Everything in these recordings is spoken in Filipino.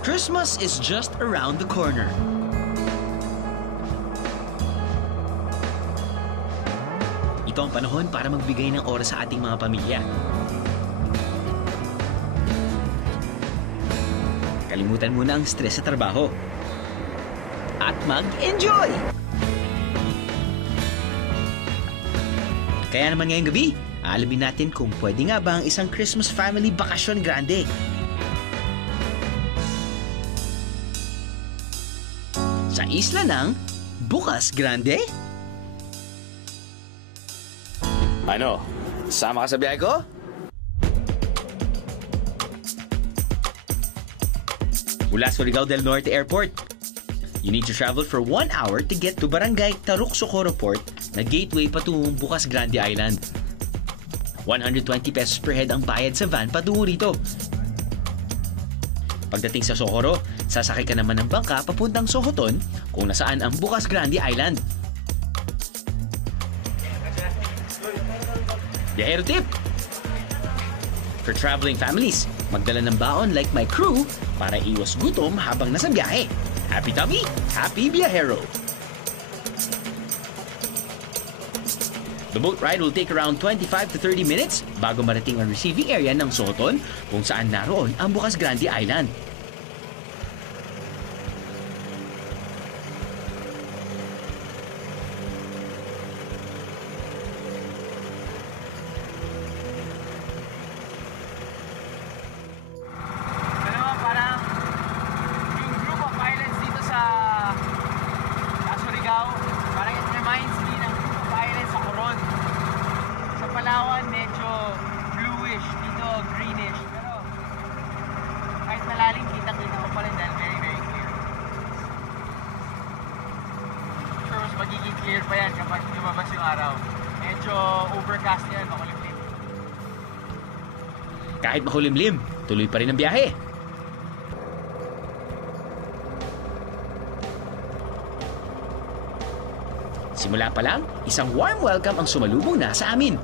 Christmas is just around the corner. Ito ang panahon para magbigay ng oras sa ating mga pamilya. Kalimutan muna ang stress sa trabaho. At mag-enjoy! Kaya naman ngayong gabi, alamin natin kung pwede nga ba ang isang Christmas family bakasyon grande. Sa isla ng Bukas Grande? Ano? Sama ka sa biyahe ko? Mula Surigao del Norte Airport, you need to travel for 1 hour to get to Barangay Taruk Socorro Port na gateway patungong Bukas Grande Island. 120 pesos per head ang bayad sa van patungo rito. Pagdating sa Socorro, sasakay ka naman ng bangka papuntang Sohoton kung nasaan ang Bukas Grande Island. Biyahero tip! For traveling families, magdala ng baon like my crew para iwas gutom habang nasa biyahe. Happy tummy, happy biyahero! The boat ride will take around 25 to 30 minutes bago marating ang receiving area ng Sohoton kung saan naroon ang Bukas Grande Island. Medyo bluish, dito greenish, pero kahit malalim, kita-kita ko pa rin dahil very, very clear. Sure, mas magiging clear pa yan kapag lumabas yung araw. Medyo overcast yan, makulimlim. Kahit makulimlim, tuloy pa rin ang biyahe. Simula pa lang, isang warm welcome ang sumalubong na sa amin.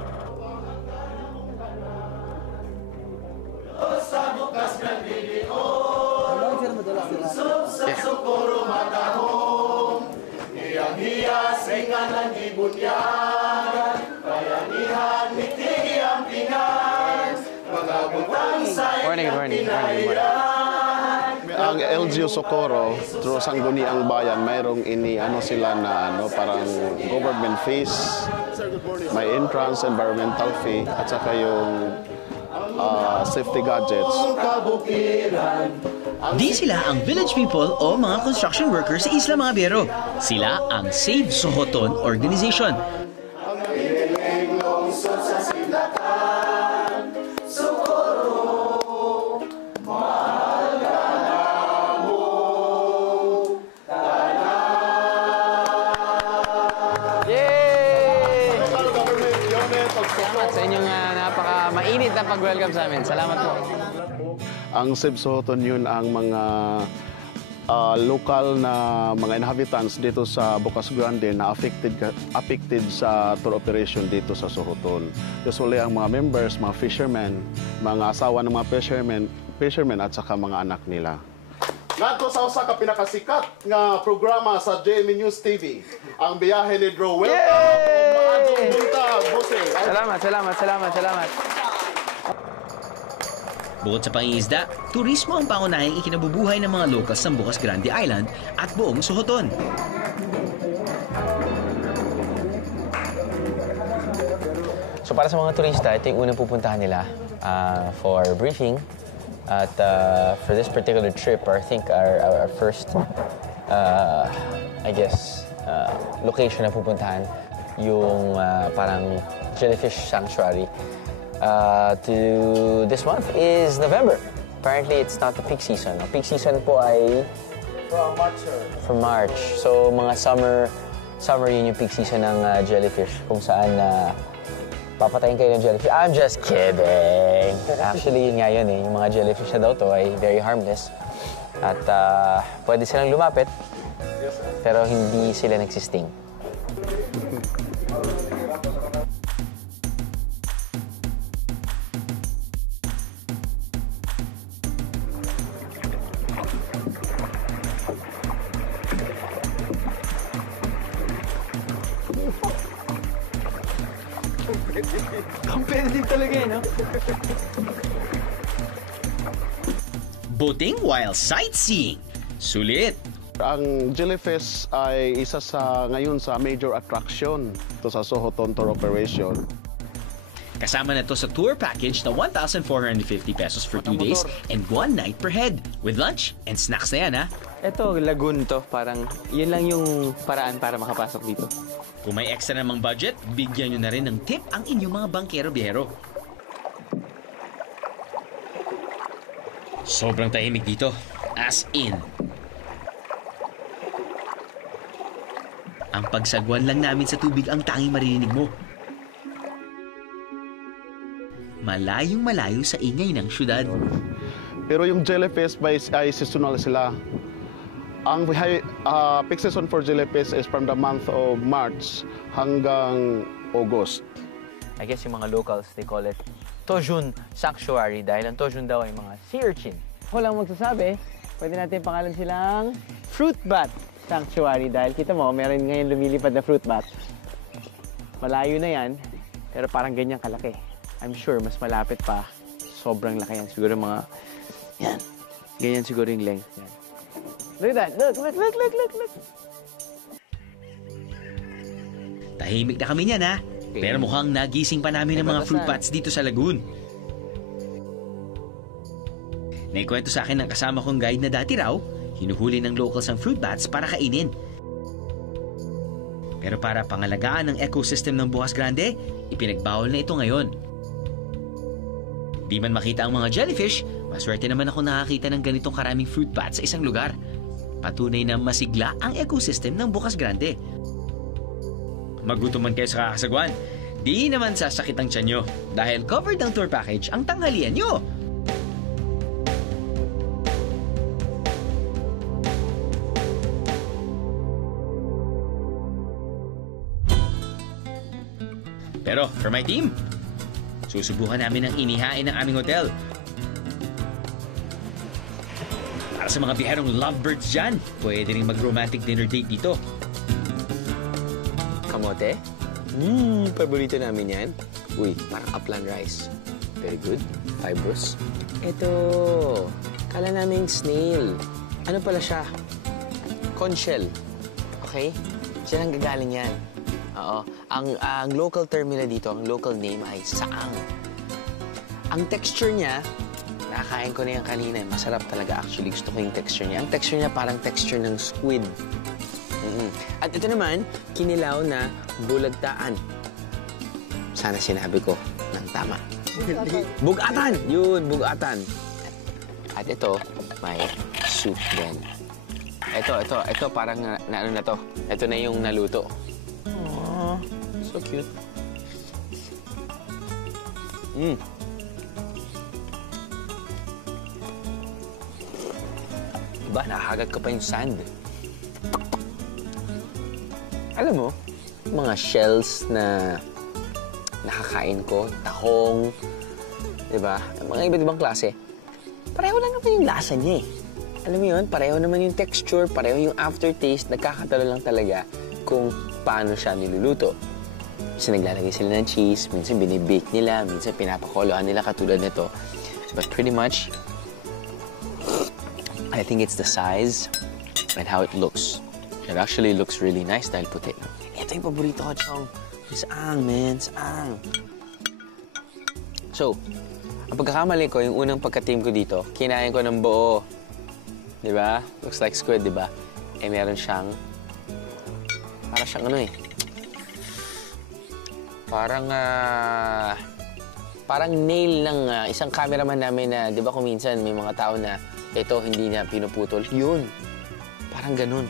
Morning. Ang LGU Socorro, through Sangguniang Bayan, mayroong sila na parang government fees, may entrance, environmental fee, at saka yung safety gadgets. Di sila ang village people o mga construction workers sa Isla Mga Biyahero. Sila ang Save Sohoton Organization. Salamat sa inyong napaka-mainit na pag-welcome sa amin. Salamat po. Ang Save Sohoton yun ang mga local na mga inhabitants dito sa Bukas Grande na affected sa tour operation dito sa Sohoton. Usually ang mga members, mga fishermen, mga asawa ng mga fishermen at saka mga anak nila. Ngadto sa usa ka pinakasikat nga programa sa JME News TV, ang biyahe ni Drew. Welcome! Salamat. Bukod sa pangingisda, turismo ang pangunahing ikinabubuhay ng mga locals ng Bukas Grande Island at buong Sohoton. So para sa mga turista, ito yung unang pupuntahan nila for briefing. At for this particular trip, I think our first, location na pupuntahan, yung parang jellyfish sanctuary. To this month is November. Apparently, it's not the peak season. Ang peak season po ay From March, sir. from March. So mga summer yun yung peak season ng jellyfish, kung saan papatayin kayo ng jellyfish. I'm just kidding. Actually, yun nga yun eh. Yung mga jellyfish na daw to ay very harmless. At pwede silang lumapit, pero hindi sila nagsisting. Competitive talaga eh, no? Boating while sightseeing. Sulit! Ang Jellyfish ay isa sa ngayon sa major attraction to sa Sohoton Tour Operation. Kasama na to sa tour package na 1,450 pesos for 2 days and 1 night per head. With lunch and snacks na yan, ha? Ito, lagoon to. Parang, yun lang yung paraan para makapasok dito. Kung may extra namang budget, bigyan nyo na rin ng tip ang inyong mga bangkero-biyero. Sobrang tahimik dito. As in. Ang pagsagwan lang namin sa tubig ang tanging maririnig mo. Malayong-malayo sa ingay ng syudad. Pero yung jellyfish ay seasonal sila. Ang peak season for jellyfish is from the month of March hanggang August. I guess yung mga locals, they call it Tojun Sanctuary dahil ang Tojun daw ay mga sea urchin. Ako lang magsasabi, pwede natin pangalan silang Fruit Bat Sanctuary dahil kita mo, meron ngayon lumilipad na fruit bat. Malayo na yan, pero parang ganyan kalaki. I'm sure mas malapit pa. Sobrang laki yan. Siguro mga, yan. Ganyan siguro yung length yan. Look at that. Look. Tahimik na kami niyan, ha? Pero mukhang nagising pa namin ng mga fruit bats dito sa lagoon. Naikwento sa akin ng kasama kong guide na dati raw, hinuhuli ng locals ang fruit bats para kainin. Pero para pangalagaan ang ecosystem ng Bukas Grande, ipinagbawal na ito ngayon. Di man makita ang mga jellyfish, maswerte naman ako nakakita ng ganitong karaming fruit bats sa isang lugar. Patunay na masigla ang ecosystem ng Bukas Grande. Magutom man kayo sa kakasagwan, di naman sasakit ang tiyan nyo dahil covered ang tour package ang tanghalian nyo. Pero for my team, susubukan namin ang inihain ng aming hotel. Para sa mga biherong lovebirds dyan, pwede rin mag-romantic dinner date dito. Kamote? Paborito namin yan. Uy, parang upland rice. Very good. Fibrous. Ito, kala namin snail. Ano pala siya? Conch shell. Okay? Diyan ang gagaling yan. Oo. Ang local term nila dito, ang local name ay saang. Ang texture niya, nakakain ko na yan kanina. Masarap talaga actually. Gusto ko yung texture niya. Ang texture niya parang texture ng squid. At ito naman, kinilaw na bulagtaan. Sana sinabi ko ng tama. Bugatan! Yun, bugatan. At ito, may soup din. Ito parang ano na to. Ito na yung naluto. Aww, so cute. Diba, nakahagat ko pa yung sand. Alam mo, mga shells na nakakain ko, tahong, diba? Mga iba't ibang klase. Pareho lang naman yung lasa niya eh. Alam mo yun, pareho naman yung texture, pareho yung aftertaste, nagkakatalo lang talaga kung paano siya niluluto. Minsan naglalagay sila ng cheese, minsan binibake nila, minsan pinapakoloan nila katulad nito. But pretty much, I think it's the size and how it looks. It actually looks really nice dahil puti. Ito yung paborito ko, Chong. Saang, man. Saang. So, ang pagkakamali ko, yung unang pagka-team ko dito, kinain ko ng buo. Diba? Looks like squid, diba? Eh, meron siyang... Para siyang ano eh. Parang nail ng isang cameraman namin na, di ba kung minsan may mga tao na ito hindi niya pinuputol? Yun. Parang ganun.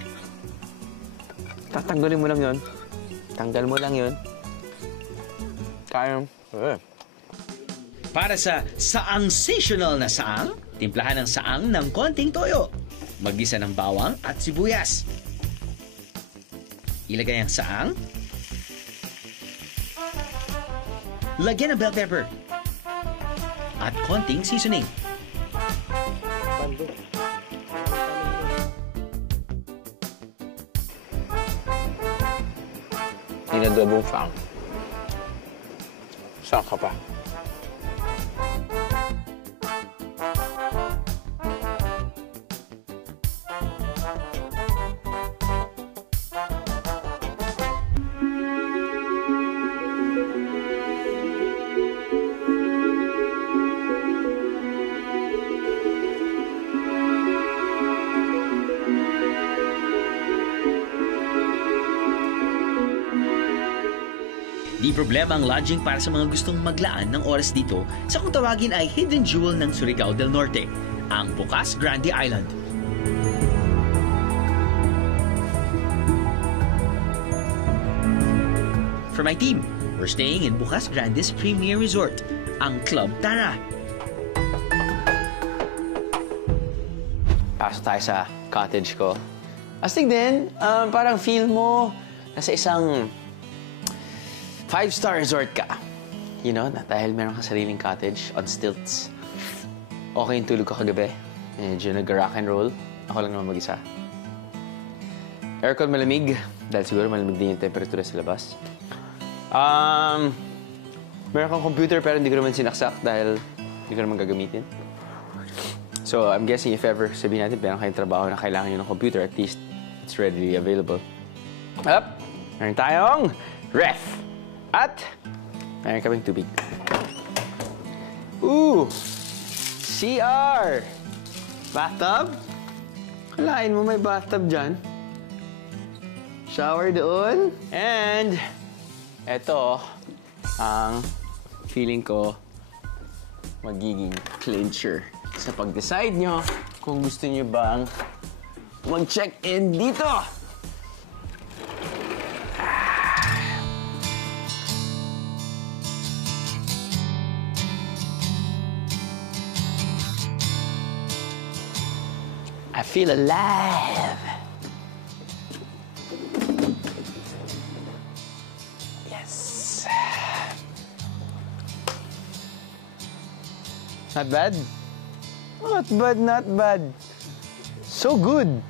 Tatanggalin mo lang yun. Tanggal mo lang yun. Kaya. Para sa saang-sational na saang, timplahan ng saang ng konting toyo. Maggisa ng bawang at sibuyas. Ilagay ang saang. Lagyan ng bell pepper. At konting seasoning. Inadobong fang. Saan ka pa? Di problema ang lodging para sa mga gustong maglaan ng oras dito sa kung tawagin ay hidden jewel ng Surigao del Norte, ang Bukas Grande Island. For my team, we're staying in Bukas Grande's premier resort, ang Club Tara. Pasok tayo sa cottage ko. Astig din, parang feel mo nasa isang 5-star resort ka. You know, dahil meron ka sariling cottage on stilts. Okay yung tulog ko kagabi. Medyo nag-rock and roll. Ako lang naman mag-isa. Aircon malamig. Dahil siguro malamig din yung temperatura sa labas. Meron kang computer pero hindi ko naman sinaksak dahil hindi ko naman gagamitin. So, I'm guessing if ever sabihin natin meron kayong trabaho na kailangan nyo ng computer, at least it's readily available. Up! Meron tayong ref! At meron kaming tubig. Ooh! CR! Bathtub? Kalain mo may bathtub dyan. Shower doon. And eto ang feeling ko magiging clincher sa pag-decide nyo kung gusto nyo bang mag-check-in dito. I feel alive. Yes. Not bad? Not bad, not bad. So good.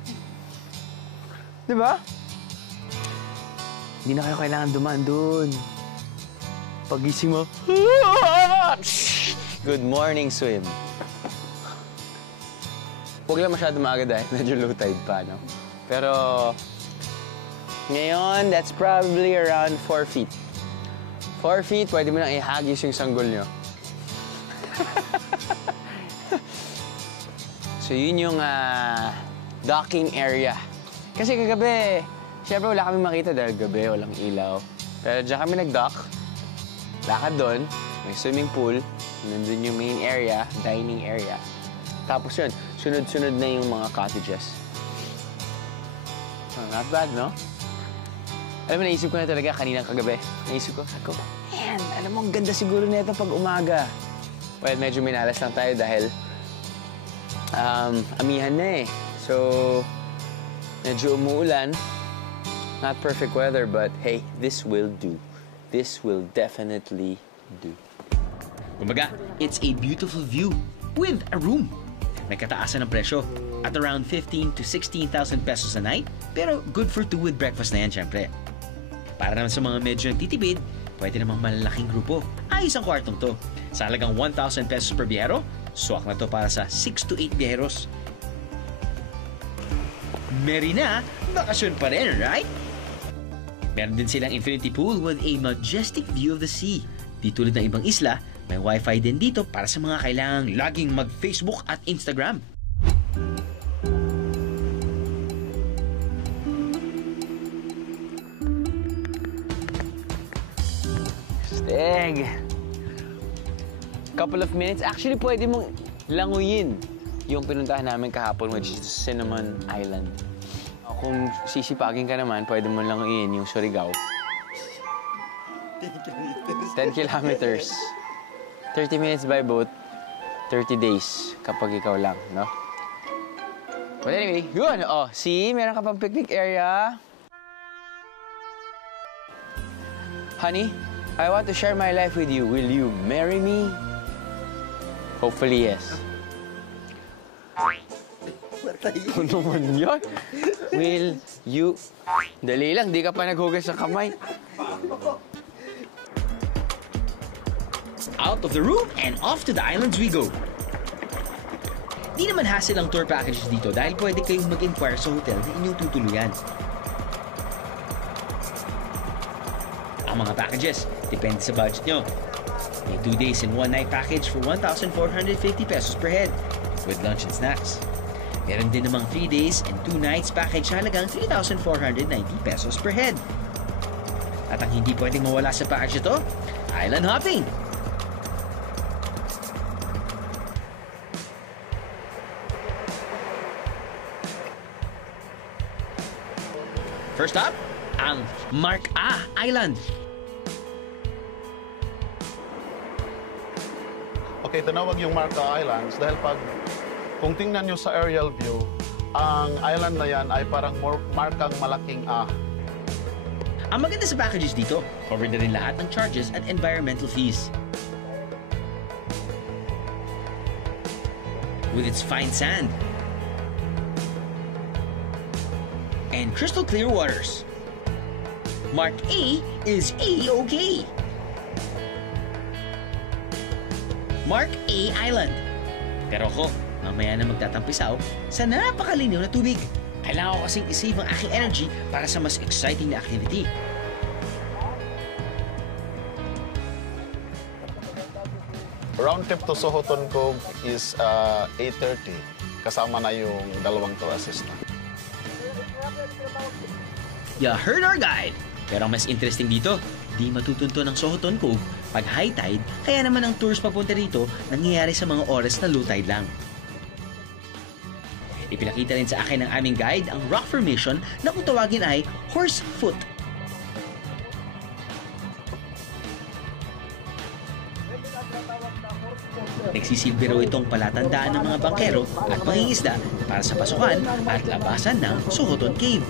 Diba? Hindi na kayo kailangan dumaan doon. Pagising mo, good morning, swim. Huwag lang masyado maaga dahil medyo low tide pa, no? Pero ngayon, that's probably around 4 feet. 4 feet, pwede mo nang ihagis yung sanggol nyo. So yun yung docking area. Kasi kagabi, syempre wala kami makita dahil gabi, walang ilaw. Pero dyan kami nag-dock. Lakad doon, may swimming pool. Nandun yung main area, dining area. Tapos yun, sunod-sunod na yung mga cottages. So, not bad, no? Alam mo, naisip ko na talaga kaninang kagabi. Naisip ko, sabi ko, man, alam mo, ang ganda siguro nito pag umaga. Well, medyo minalas lang tayo dahil amihan na eh. So, medyo umuulan. Not perfect weather, but hey, this will do. This will definitely do. Kumbaga, it's a beautiful view with a room. May kataasan ng presyo at around 15,000 to 16,000 pesos a night, pero good for 2 with breakfast na yan, syempre. Para naman sa mga medyo nagtitipid, pwede namang malalaking grupo. Ayos ang kwartong to. Sa halagang 1,000 pesos per biyahero, swak na to para sa 6 to 8 biyaheros. Merina, bakasyon pa rin, right? Meron din silang infinity pool with a majestic view of the sea. Di tulad ng ibang isla, may wifi din dito para sa mga kailangang laging mag-Facebook at Instagram. Steg! Couple of minutes. Actually, pwede mong languyin yung pinuntahan namin kahapon, which is Cinnamon Island. Kung sisipagin ka naman, pwede mong languyin yung Surigao. 10 kilometers. 30 minutes by boat, 30 days kapag ikaw lang, no? But anyway, yun. Oh, see? Meron ka pang picnic area. Honey, I want to share my life with you. Will you marry me? Hopefully, yes. Ano naman yun? Will you... Dali lang, di ka pa naghugas sa kamay. Out of the room and off to the islands we go. Di naman hassle ang tour packages dito dahil pwede kayong mag-inquire sa hotel na inyong tutuluyan. Ang mga packages, depende sa budget nyo. May 2 days and 1 night package for 1,450 pesos per head with lunch and snacks. Meron din namang 3 days and 2 nights package halagang 3,490 pesos per head. At ang hindi pwedeng mawala sa package ito, island hopping. First up, ang Mark A Island. Okay, tinawag yung Marca Islands dahil kung tingnan nyo sa aerial view, ang island na yan ay parang markang malaking A. Ang maganda sa packages dito, covered na rin lahat ng charges at environmental fees. With its fine sand and crystal clear waters, Mark A is A-OK. Mark A Island. Pero ako, mamaya na magtatampisaw sa napakalinaw na tubig. Kailangan ko kasing isave ang aking energy para sa mas exciting na activity. Round trip to Sohoton Cove is 8:30. Kasama na yung 2 tour assistant. You heard our guide. Pero ang mas interesting dito, di matutunto ng Sohoton Cove pag high tide, kaya naman ang tours papunta rito nangyayari sa mga oras na low tide lang. Ipinakita rin sa akin ng aming guide ang rock formation na kung tawagin ay Horsefoot. Nagsisilbi raw itong palatandaan ng mga bangkero at mangingisda para sa pasukan at labasan ng Sohoton Cave.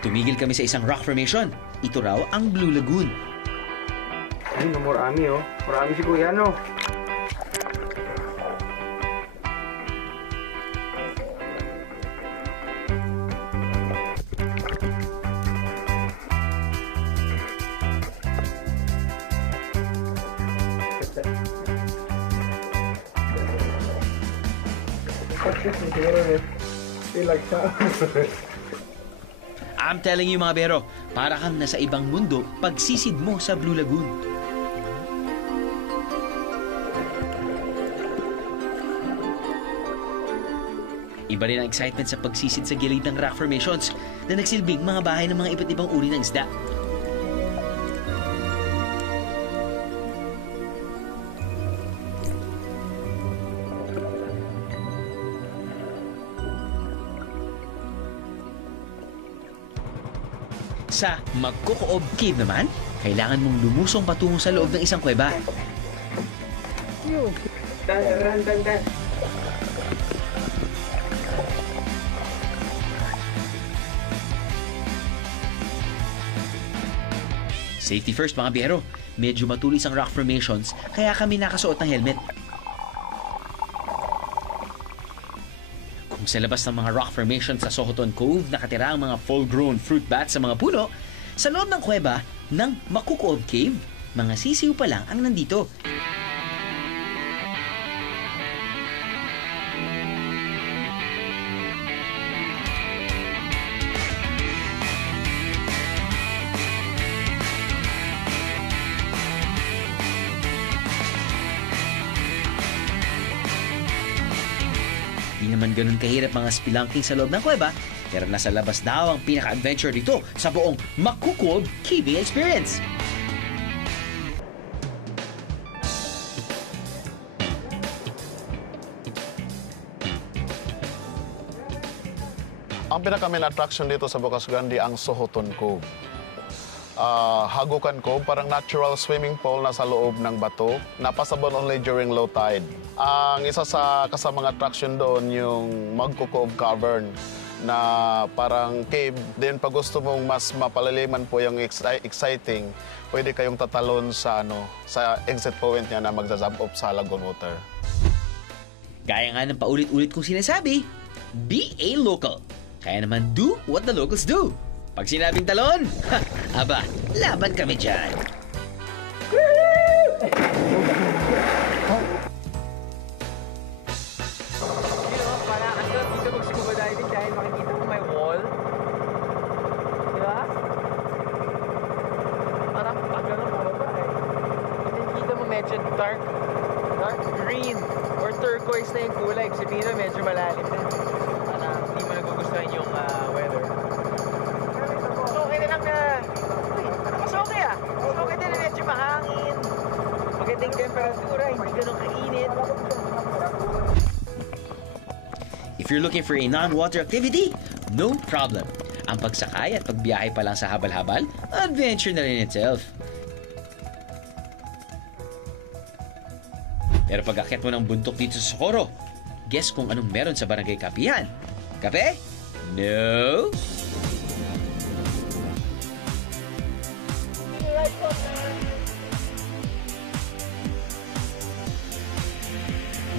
Tumigil kami sa isang rock formation. Ito raw ang Blue Lagoon. Ay, marami oh. Marami si Kuya, no? I'm telling you mga bero, para kang nasa ibang mundo pagsisid mo sa Blue Lagoon. Iba rin ang excitement sa pagsisid sa gilid ng rock formations na nagsilbing mga bahay ng mga iba't ibang uri ng isda. Sa Magkukoob Cave naman, kailangan mong lumusong patungo sa loob ng isang kuweba. Safety first mga biyero. Medyo matulis ang rock formations, kaya kami nakasuot ng helmet. Kung sa labas ng mga rock formations sa Sohoton Cove nakatira ang mga full-grown fruit bats sa mga puno, sa loob ng kuweba ng Magkukoob Cave, mga sisiw pa lang ang nandito. Di naman ganun kahirap mga spelunking sa loob ng kuweba, pero nasa labas daw ang pinaka-adventure dito sa buong Magkukoob Caving Experience. Ang pinaka-main attraction dito sa Bocas Grande ang Sohoton Cove. Hagukan Cove, parang natural swimming pool na sa loob ng bato, na passable only during low tide. Ang isa sa kasamang attraction doon yung Magkukoob Cavern na parang cave. Then pag gusto mong mas mapalaliman po yung exciting, pwede kayong tatalon sa exit point niya na magza-jump off sa lagoon water. Gaya nga ng paulit-ulit kong sinasabi, Be a local. Kaya naman do what the locals do. Pag sinabing talon, aba, laban kami dyan. Parang ang sarap dito mag-scuba diving dahil makikita mo may wall. Di ba? Parang pag gano'n pababa eh. And then kita mo medyo dark green or turquoise na yung kulay. Ibig sabihin na medyo malalim na. Parang hindi mo nagugustuhan yung weather. So okay na lang na... Uy, mas okay ah. Mas okay din na medyo mahangin. Magandang temperatura, hindi ganun kainit. If you're looking for a non-water activity, no problem. Ang pagsakay at pagbiyahe pa lang sa habal-habal, adventure na rin itself. Pero pag akyat mo ng bundok dito sa Socorro, guess kung anong meron sa Barangay Kapihan? Kape? No?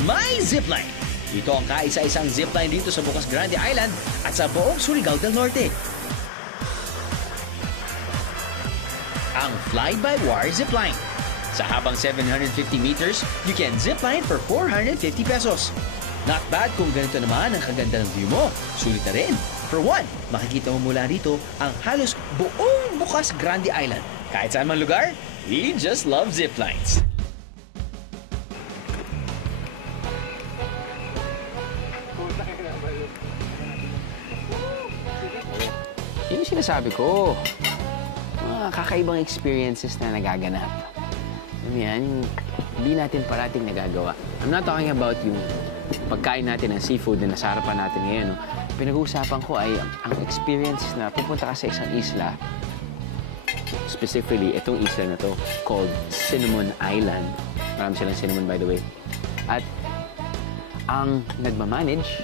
May zipline! Ito ang kaisa-isang zipline dito sa Bocas Grande Island at sa buong Surigao del Norte. Ang fly-by-wire zipline. Sa habang 750 meters, you can zipline for 450 pesos. Not bad kung ganito naman ang kaganda ng view mo. Sulit na rin. For one, makikita mo mula rito ang halos buong Bocas Grande Island. Kahit saan man lugar, we just love ziplines. Yun yung sinasabi ko. Mga kakaibang experiences na nagaganap. Alam mo yan, yung hindi natin parating nagagawa. I'm not talking about yung pagkain natin ng seafood na nasa harapan natin ngayon. No? Pinag-uusapan ko ay ang experiences na pupunta ka sa isang isla. Specifically, itong isla na to called Cinnamon Island. Marami silang cinnamon, by the way. At ang nagmamanage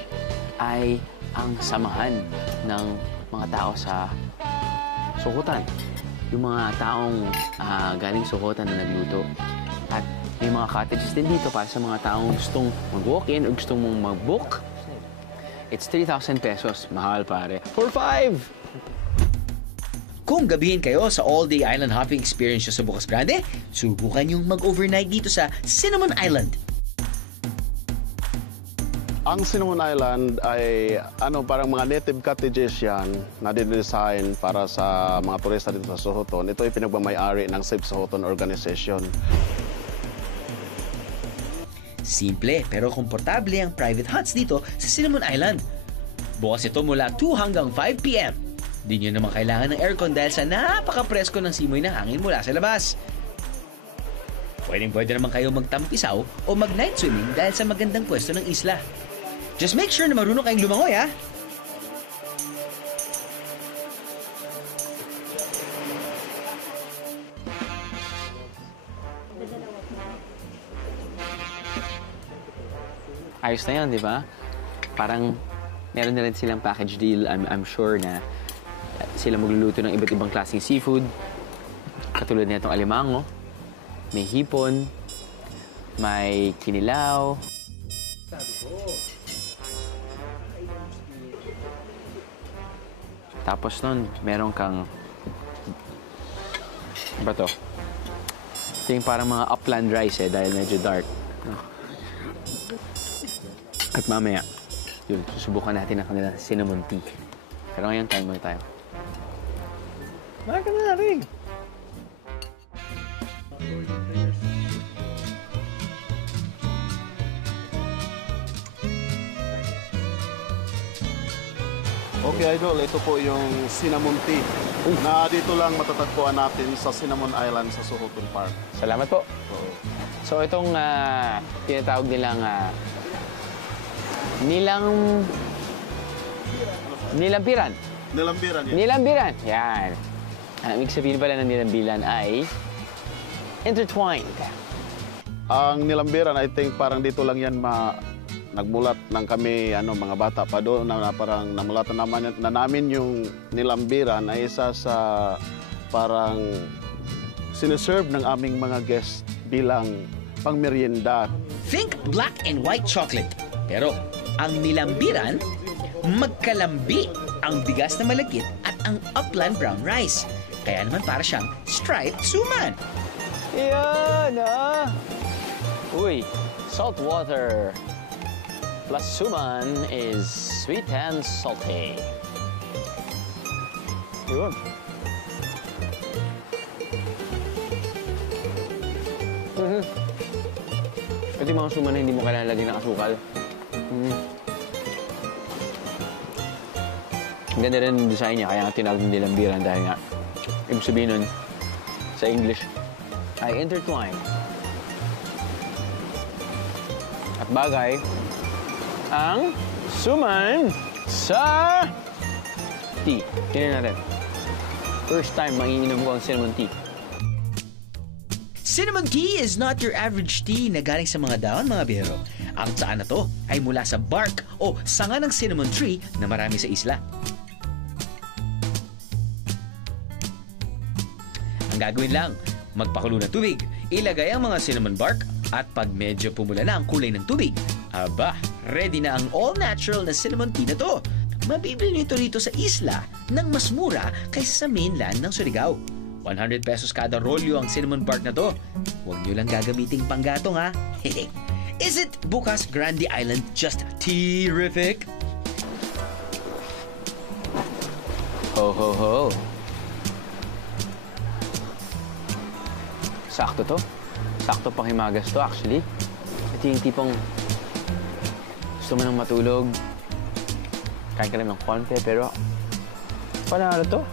ay ang samahan ng mga tao sa Sokotan. Yung mga taong galing Sokotan na nagluto. At may mga cottages din dito para sa mga taong gustong mag-walk-in o gustong mong mag-book. It's 3,000 pesos. Mahal, pare. For 5! Kung gabihin kayo sa all-day island hopping experience sa Bocas Grande, subukan yung mag-overnight dito sa Cinnamon Island. Ang Cinnamon Island ay parang mga native cottages yan na dinesign para sa mga turista dito sa Sohoton. Ito ay pinagmamay-ari ng Save Sohoton Organization. Simple pero komportable ang private huts dito sa Cinnamon Island. Bukas ito mula 2 hanggang 5 p.m. Di nyo naman kailangan ng aircon dahil sa napaka-presko ng simoy ng hangin mula sa labas. Pwede naman kayo magtampisaw o mag-night swimming dahil sa magandang pwesto ng isla. Just make sure na marunong kayong lumangoy, ha? Ayos na yan, di ba? Parang meron na rin silang package deal. I'm sure na sila magluluto ng iba't ibang klaseng seafood. Katulad na itong alimango. May hipon. May kinilaw. Tapos nun, meron kang... Ano ba to? Ito yung parang mga upland rice dahil medyo dark. At mamaya, yun, susubukan natin ang kanilang cinnamon tea. Pero ngayon, time muna tayo. Maka na rin! Okay, Idol, ito po yung cinnamon tea na dito lang matatagpuan natin sa Cinnamon Island sa Sohoton Park. Salamat po. So, itong tinatawag nilang nilambiran. Nilambiran yan. Nilambiran. Yan. Ang ibig sabihin pala ng nilambiran ay intertwined. Ang nilambiran, I think parang dito lang yan nagmulat ng kami, mga bata pa doon na parang namulatan na namin yung nilambiran ay isa sa parang siniserve ng aming mga guests bilang pangmerienda. Think black and white chocolate. Pero ang nilambiran, magkalambi ang bigas na malagkit at ang upland brown rice. Kaya naman para siyang striped suman. Yan ah! Uy, salt water plus suman is sweet and salty. Yun. Ito yung mga suman na hindi mo kailangan lagyan ng asukal. Ang ganda rin yung design niya, kaya nga tinawag ng nilambiran dahil nga, ibig sabihin nun, sa English, ay intertwine. At bagay, ang suman sa tea. Tingnan natin. First time mangiinom ko ang cinnamon tea. Cinnamon tea is not your average tea na galing sa mga dahon, mga bihero. Ang tsaan na to ay mula sa bark o sanga ng cinnamon tree na marami sa isla. Ang gagawin lang, magpakulo ng tubig, ilagay ang mga cinnamon bark, at pag medyo pumula na ang kulay ng tubig, aba, ready na ang all-natural na cinnamon tea na to. Mabibili nyo ito rito sa isla ng mas mura kaysa sa mainland ng Surigao. 100 pesos kada rolyo ang cinnamon bark na to. Huwag nyo lang gagamiting panggatong ha. Is it Bukas Grande Island just terrific? Ho, ho, ho. Sakto to. Sakto pang himagas to actually. Ito yung tipong gusto mo nang matulog. Kain ka lang ng konti pero panalo to.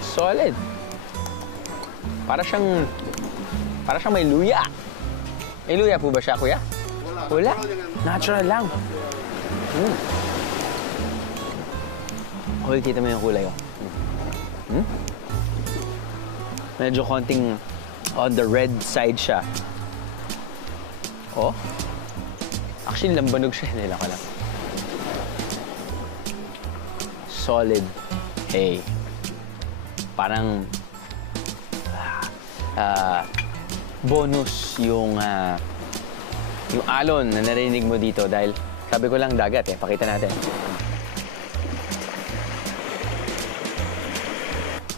Solid. Para siyang may luya. May luya po ba siya, kuya? Wala. Natural lang. Okay, kita mo yung kulay ko. Medyo konting on the red side siya. Oh. Actually, lambanog siya. Nila ko lang. Solid. Hey. Parang bonus yung alon na narinig mo dito dahil sabi ko lang dagat eh. Pakita natin.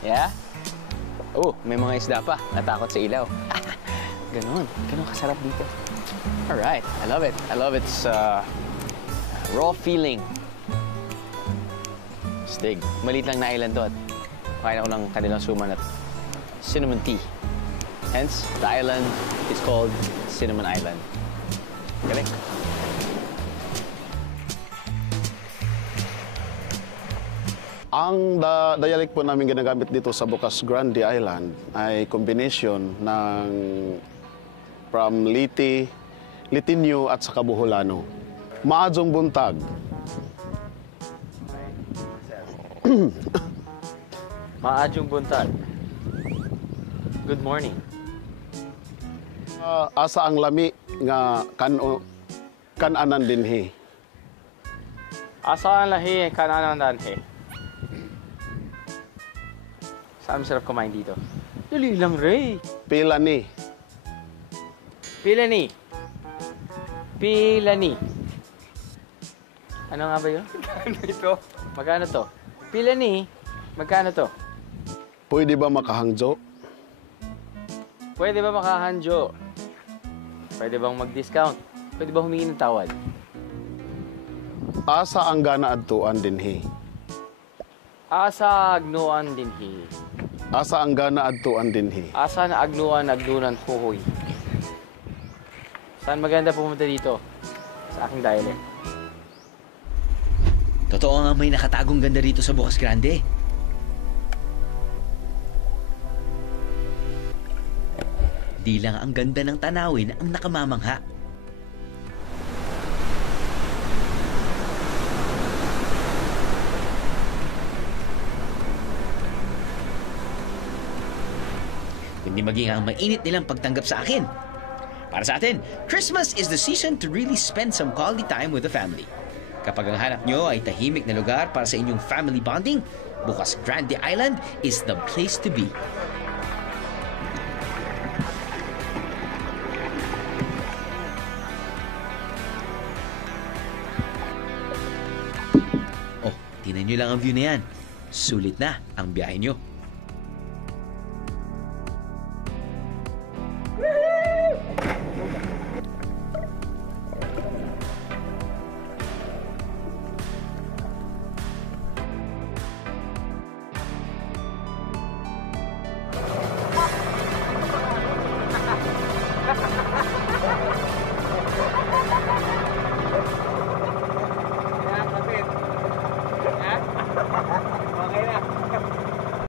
Yeah? Oh, may mga isda pa. Natakot sa ilaw. Ganon kasarap dito. Alright, I love it. I love its raw feeling. Stig. Maliit lang na island to at kain ako ng kanilang suman at cinnamon tea. Hence, the island is called Cinnamon Island. Galing. Ang dialect po namin ginagamit dito sa Bukas Grande Island ay combination ng from Litinyo at sa Kabuholano. Maadjong buntag. Maadjong buntag. Good morning. Asa ang lami nga kananan dinhi. Asa ang lahi kananan danhe. Saan masarap kumain dito? Dali lang, Ray. Pila ni. Pila ni. Pila ni. Ano nga ba yun? Magkano ito? Magkano to? Pila ni. Magkano to? Pwede ba makahangjo? Pwede ba makahanjo? Pwede bang mag-discount? Pwede ba humingi ng tawad? Asa ang gana adtuan dinhi. Asa agnuan dinhi. Asa ang gana adtuan dinhi. Asa na agnunan huhoy. Saan maganda pumunta dito? Sa aking dialect. Totoo nga may nakatagong ganda rito sa Bukas Grande. Di lang ang ganda ng tanawin ang nakamamangha. Kundi maging ang mainit nilang pagtanggap sa akin. Para sa atin, Christmas is the season to really spend some quality time with the family. Kapag ang hanap nyo ay tahimik na lugar para sa inyong family bonding, Bukas Grande Island is the place to be. Tingnan nyo lang ang view na yan. Sulit na ang biyahe nyo.